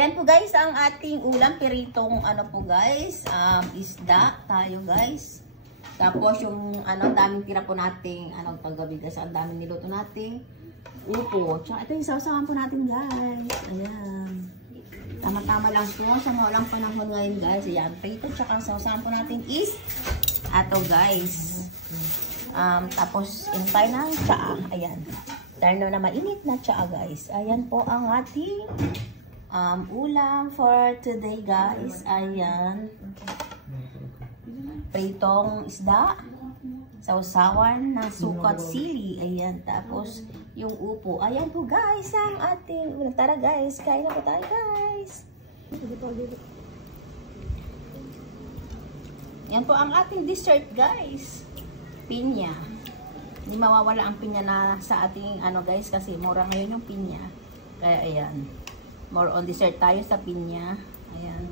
Ayan po guys, ang ating ulam, piritong ano po guys, isda tayo guys. Tapos yung daming tira po nating paggabi guys, ang daming niluto nating upo. Tsaka ito yung sausawan po natin guys. Ayan. Tama-tama lang po sa mga walang panahon ngayon guys. Ayan, prito tsaka ang sausawan po natin is ato guys. Tapos intay ng tsaa. Ayan. Tayo na mainit na tsaa guys. Ayan po ang ating ulam for today guys. Ayan. Pritong isda, sausawan ng sukat sili. Ayan. Tapos yung upo. Ayan po guys ang ating ulam. Tara guys, kain na po tayo guys. Yan po ang ating dessert guys. Pinya. Hindi mawawala ang pinya na sa ating guys kasi mura ngayon yung pinya. Kaya ayan. More on dessert tayo sa pinya. Ayan.